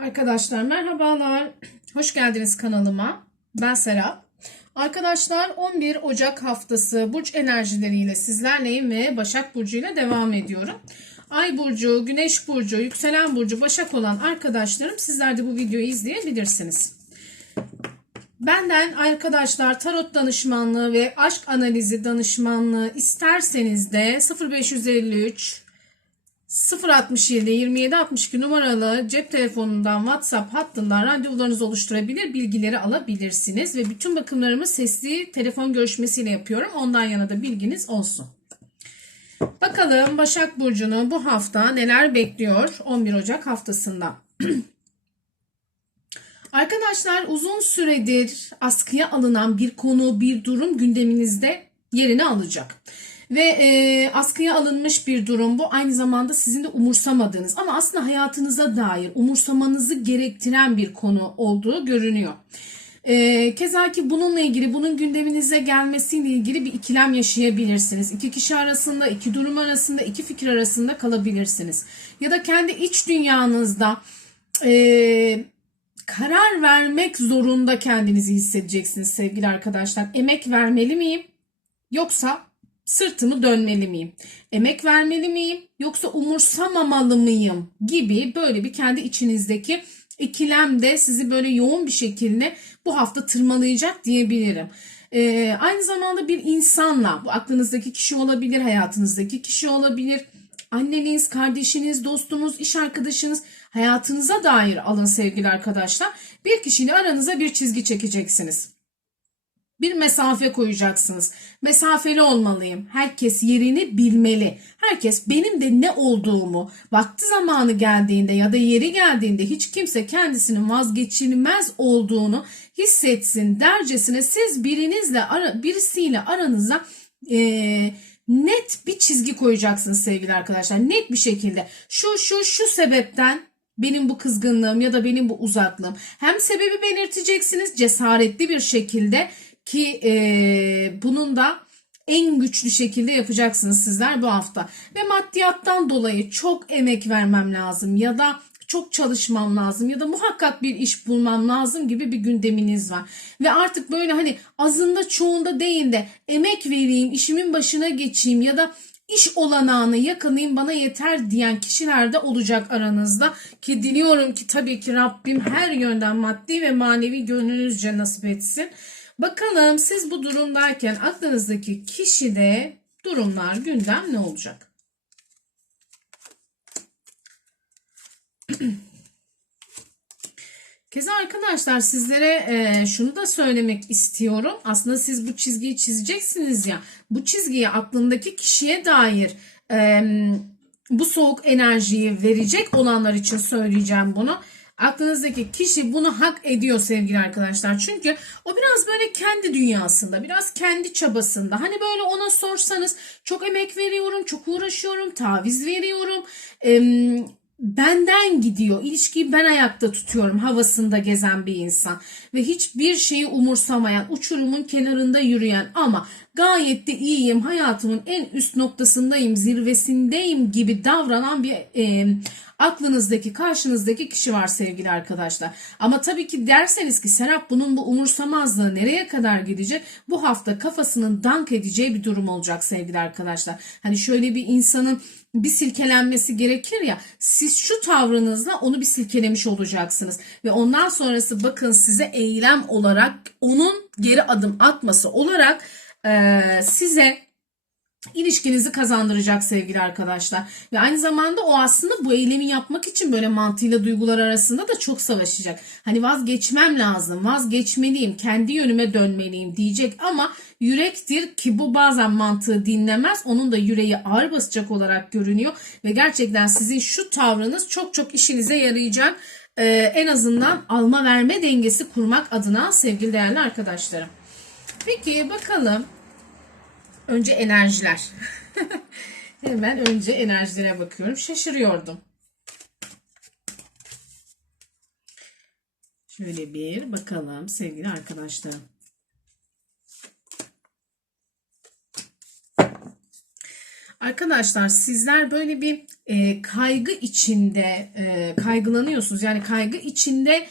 Arkadaşlar merhabalar. Hoş geldiniz kanalıma. Ben Serap. Arkadaşlar 11 Ocak haftası burç enerjileriyle sizlerleyim ve Başak Burcu ile devam ediyorum. Ay burcu, Güneş burcu, yükselen burcu Başak olan arkadaşlarım sizler de bu videoyu izleyebilirsiniz. Benden arkadaşlar tarot danışmanlığı ve aşk analizi danışmanlığı isterseniz de 0553 067 27 62 numaralı cep telefonundan WhatsApp hattından randevularınızı oluşturabilir, bilgileri alabilirsiniz ve bütün bakımlarımı sesli telefon görüşmesiyle yapıyorum. Ondan yana da bilginiz olsun. Bakalım Başak Burcu'nu bu hafta neler bekliyor 11 Ocak haftasında. Arkadaşlar uzun süredir askıya alınan bir konu, bir durum gündeminizde yerini alacak. Ve e, askıya alınmış bir durum bu. Aynı zamanda sizin de umursamadığınız ama aslında hayatınıza dair umursamanızı gerektiren bir konu olduğu görünüyor. E, keza ki bununla ilgili, bunun gündeminize gelmesiyle ilgili bir ikilem yaşayabilirsiniz. İki kişi arasında, iki durum arasında, iki fikir arasında kalabilirsiniz. Ya da kendi iç dünyanızda e, karar vermek zorunda kendinizi hissedeceksiniz sevgili arkadaşlar. Emek vermeli miyim? Yoksa sırtımı dönmeli miyim? Emek vermeli miyim? Yoksa umursamamalı mıyım? Gibi böyle bir kendi içinizdeki ikilem de sizi böyle yoğun bir şekilde bu hafta tırmalayacak diyebilirim. Ee, aynı zamanda bir insanla, bu aklınızdaki kişi olabilir, hayatınızdaki kişi olabilir, anneniz, kardeşiniz, dostunuz, iş arkadaşınız, hayatınıza dair alın sevgili arkadaşlar. Bir kişiyle aranıza bir çizgi çekeceksiniz bir mesafe koyacaksınız. Mesafeli olmalıyım. Herkes yerini bilmeli. Herkes benim de ne olduğumu vakti zamanı geldiğinde ya da yeri geldiğinde hiç kimse kendisinin vazgeçilmez olduğunu hissetsin dercesine siz birinizle ara, birisiyle aranıza e, net bir çizgi koyacaksınız sevgili arkadaşlar. Net bir şekilde şu şu şu sebepten benim bu kızgınlığım ya da benim bu uzaklığım. Hem sebebi belirteceksiniz cesaretli bir şekilde ki e, bunun da en güçlü şekilde yapacaksınız sizler bu hafta. Ve maddiyattan dolayı çok emek vermem lazım ya da çok çalışmam lazım ya da muhakkak bir iş bulmam lazım gibi bir gündeminiz var. Ve artık böyle hani azında çoğunda değil de emek vereyim, işimin başına geçeyim ya da iş olanağını yakalayayım bana yeter diyen kişiler de olacak aranızda. Ki diliyorum ki tabii ki Rabbim her yönden maddi ve manevi gönlünüzce nasip etsin. Bakalım siz bu durumdayken aklınızdaki kişide durumlar, gündem ne olacak? Keza arkadaşlar sizlere e, şunu da söylemek istiyorum. Aslında siz bu çizgiyi çizeceksiniz ya. Bu çizgiyi aklındaki kişiye dair e, bu soğuk enerjiyi verecek olanlar için söyleyeceğim bunu aklınızdaki kişi bunu hak ediyor sevgili arkadaşlar. Çünkü o biraz böyle kendi dünyasında, biraz kendi çabasında. Hani böyle ona sorsanız çok emek veriyorum, çok uğraşıyorum, taviz veriyorum. Ee, benden gidiyor. İlişkiyi ben ayakta tutuyorum havasında gezen bir insan. Ve hiçbir şeyi umursamayan, uçurumun kenarında yürüyen ama gayet de iyiyim, hayatımın en üst noktasındayım, zirvesindeyim gibi davranan bir e, aklınızdaki, karşınızdaki kişi var sevgili arkadaşlar. Ama tabii ki derseniz ki Serap bunun bu umursamazlığı nereye kadar gidecek? Bu hafta kafasının dank edeceği bir durum olacak sevgili arkadaşlar. Hani şöyle bir insanın bir silkelenmesi gerekir ya siz şu tavrınızla onu bir silkelemiş olacaksınız ve ondan sonrası bakın size eylem olarak onun geri adım atması olarak size ilişkinizi kazandıracak sevgili arkadaşlar. Ve aynı zamanda o aslında bu eylemi yapmak için böyle mantığıyla duygular arasında da çok savaşacak. Hani vazgeçmem lazım, vazgeçmeliyim, kendi yönüme dönmeliyim diyecek ama yürektir ki bu bazen mantığı dinlemez. Onun da yüreği ağır basacak olarak görünüyor ve gerçekten sizin şu tavrınız çok çok işinize yarayacak. Ee, en azından alma verme dengesi kurmak adına sevgili değerli arkadaşlarım. Peki bakalım Önce enerjiler. Hemen önce enerjilere bakıyorum. Şaşırıyordum. Şöyle bir bakalım sevgili Arkadaşlar sizler böyle bir e, kaygı içinde e, kaygılanıyorsunuz. Yani kaygı içinde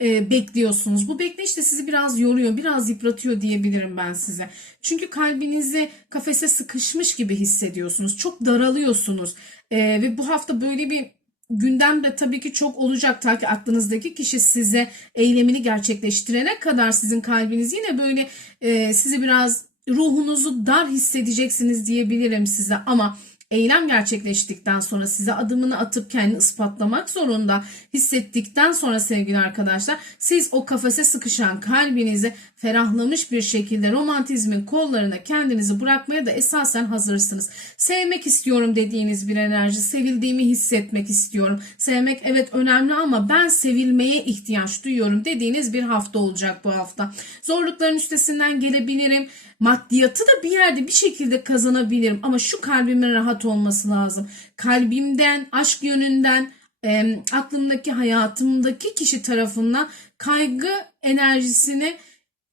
e, bekliyorsunuz. Bu bekleyiş de sizi biraz yoruyor, biraz yıpratıyor diyebilirim ben size. Çünkü kalbinizi kafese sıkışmış gibi hissediyorsunuz. Çok daralıyorsunuz. E, ve bu hafta böyle bir gündem de tabii ki çok olacak ta ki aklınızdaki kişi size eylemini gerçekleştirene kadar sizin kalbiniz yine böyle e, sizi biraz ruhunuzu dar hissedeceksiniz diyebilirim size ama eylem gerçekleştikten sonra size adımını atıp kendini ispatlamak zorunda hissettikten sonra sevgili arkadaşlar siz o kafese sıkışan kalbinizi ferahlamış bir şekilde romantizmin kollarına kendinizi bırakmaya da esasen hazırsınız. Sevmek istiyorum dediğiniz bir enerji, sevildiğimi hissetmek istiyorum. Sevmek evet önemli ama ben sevilmeye ihtiyaç duyuyorum dediğiniz bir hafta olacak bu hafta. Zorlukların üstesinden gelebilirim. Maddiyatı da bir yerde bir şekilde kazanabilirim ama şu kalbimin rahat olması lazım. Kalbimden, aşk yönünden, e, aklımdaki, hayatımdaki kişi tarafından kaygı enerjisini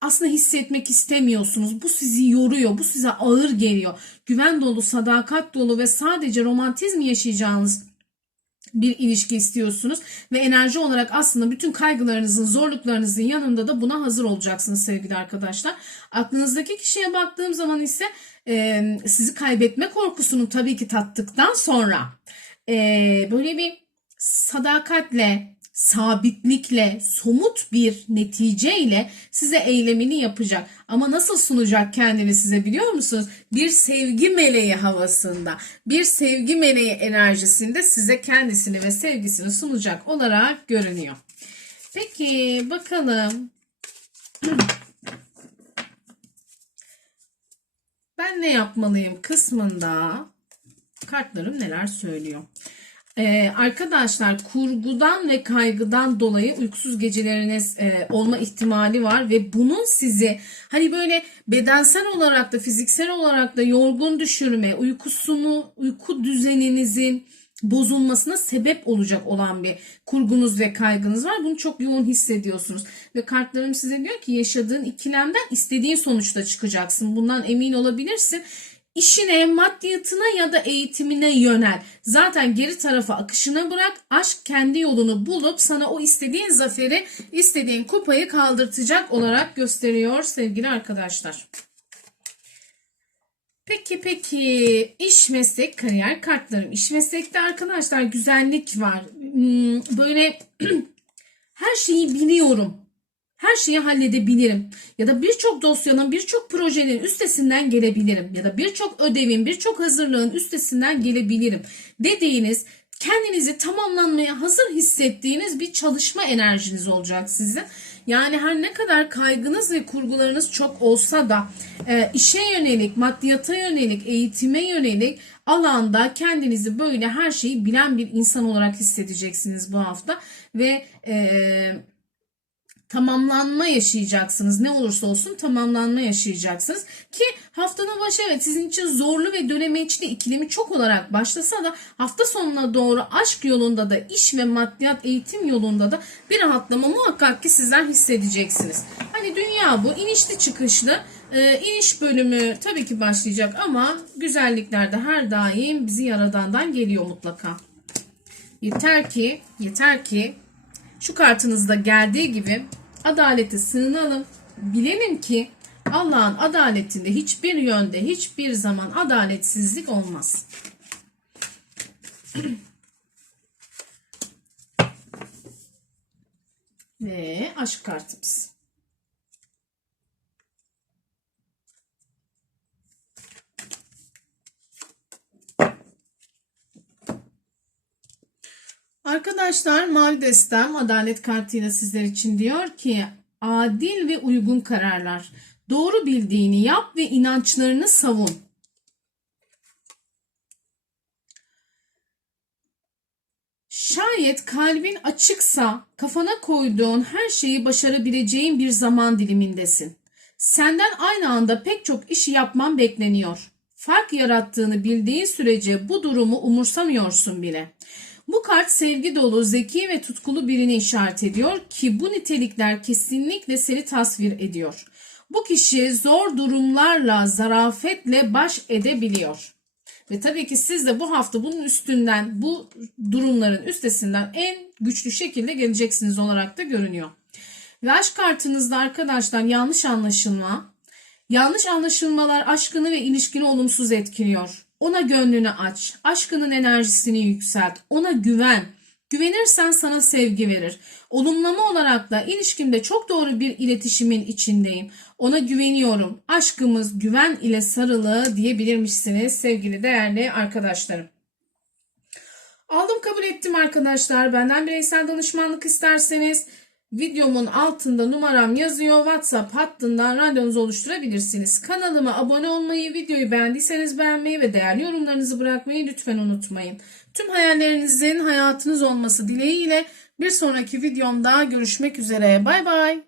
aslında hissetmek istemiyorsunuz. Bu sizi yoruyor, bu size ağır geliyor. Güven dolu, sadakat dolu ve sadece romantizm yaşayacağınız bir ilişki istiyorsunuz ve enerji olarak aslında bütün kaygılarınızın, zorluklarınızın yanında da buna hazır olacaksınız sevgili arkadaşlar. Aklınızdaki kişiye baktığım zaman ise e, sizi kaybetme korkusunu tabii ki tattıktan sonra e, böyle bir sadakatle, sabitlikle, somut bir neticeyle size eylemini yapacak. Ama nasıl sunacak kendini size biliyor musunuz? Bir sevgi meleği havasında, bir sevgi meleği enerjisinde size kendisini ve sevgisini sunacak olarak görünüyor. Peki bakalım. Ben ne yapmalıyım kısmında kartlarım neler söylüyor. Ee, arkadaşlar kurgudan ve kaygıdan dolayı uykusuz geceleriniz e, olma ihtimali var ve bunun sizi hani böyle bedensel olarak da fiziksel olarak da yorgun düşürme, uykusunu, uyku düzeninizin bozulmasına sebep olacak olan bir kurgunuz ve kaygınız var. Bunu çok yoğun hissediyorsunuz. Ve kartlarım size diyor ki yaşadığın ikilemden istediğin sonuçta çıkacaksın. Bundan emin olabilirsin işine, maddiyatına ya da eğitimine yönel. Zaten geri tarafa akışına bırak. Aşk kendi yolunu bulup sana o istediğin zaferi, istediğin kupayı kaldırtacak olarak gösteriyor sevgili arkadaşlar. Peki peki iş meslek kariyer kartlarım. İş meslekte arkadaşlar güzellik var. Hmm, böyle her şeyi biliyorum her şeyi halledebilirim. Ya da birçok dosyanın, birçok projenin üstesinden gelebilirim. Ya da birçok ödevin, birçok hazırlığın üstesinden gelebilirim. Dediğiniz kendinizi tamamlanmaya hazır hissettiğiniz bir çalışma enerjiniz olacak sizin. Yani her ne kadar kaygınız ve kurgularınız çok olsa da e, işe yönelik, maddiyata yönelik, eğitime yönelik alanda kendinizi böyle her şeyi bilen bir insan olarak hissedeceksiniz bu hafta. Ve eee tamamlanma yaşayacaksınız. Ne olursa olsun tamamlanma yaşayacaksınız. Ki haftanın başı evet sizin için zorlu ve dönemeçli ikilimi çok olarak başlasa da hafta sonuna doğru aşk yolunda da iş ve maddiyat eğitim yolunda da bir rahatlama muhakkak ki sizler hissedeceksiniz. Hani dünya bu inişli çıkışlı ee, iniş bölümü tabii ki başlayacak ama güzellikler de her daim bizi yaradandan geliyor mutlaka. Yeter ki, yeter ki şu kartınızda geldiği gibi adalete sığınalım. Bilelim ki Allah'ın adaletinde hiçbir yönde hiçbir zaman adaletsizlik olmaz. Ve aşk kartımız. Arkadaşlar mavi destem adalet kartıyla sizler için diyor ki adil ve uygun kararlar. Doğru bildiğini yap ve inançlarını savun. Şayet kalbin açıksa kafana koyduğun her şeyi başarabileceğin bir zaman dilimindesin. Senden aynı anda pek çok işi yapman bekleniyor. Fark yarattığını bildiğin sürece bu durumu umursamıyorsun bile. Bu kart sevgi dolu, zeki ve tutkulu birini işaret ediyor ki bu nitelikler kesinlikle seni tasvir ediyor. Bu kişi zor durumlarla zarafetle baş edebiliyor. Ve tabii ki siz de bu hafta bunun üstünden, bu durumların üstesinden en güçlü şekilde geleceksiniz olarak da görünüyor. Ve aşk kartınızda arkadaşlar yanlış anlaşılma, yanlış anlaşılmalar aşkını ve ilişkini olumsuz etkiliyor. Ona gönlünü aç, aşkının enerjisini yükselt, ona güven. Güvenirsen sana sevgi verir. Olumlama olarak da ilişkimde çok doğru bir iletişimin içindeyim. Ona güveniyorum. Aşkımız güven ile sarılı diyebilirmişsiniz sevgili değerli arkadaşlarım. Aldım kabul ettim arkadaşlar. Benden bireysel danışmanlık isterseniz videomun altında numaram yazıyor. WhatsApp hattından randevunuzu oluşturabilirsiniz. Kanalıma abone olmayı, videoyu beğendiyseniz beğenmeyi ve değerli yorumlarınızı bırakmayı lütfen unutmayın. Tüm hayallerinizin hayatınız olması dileğiyle bir sonraki videomda görüşmek üzere. Bay bay.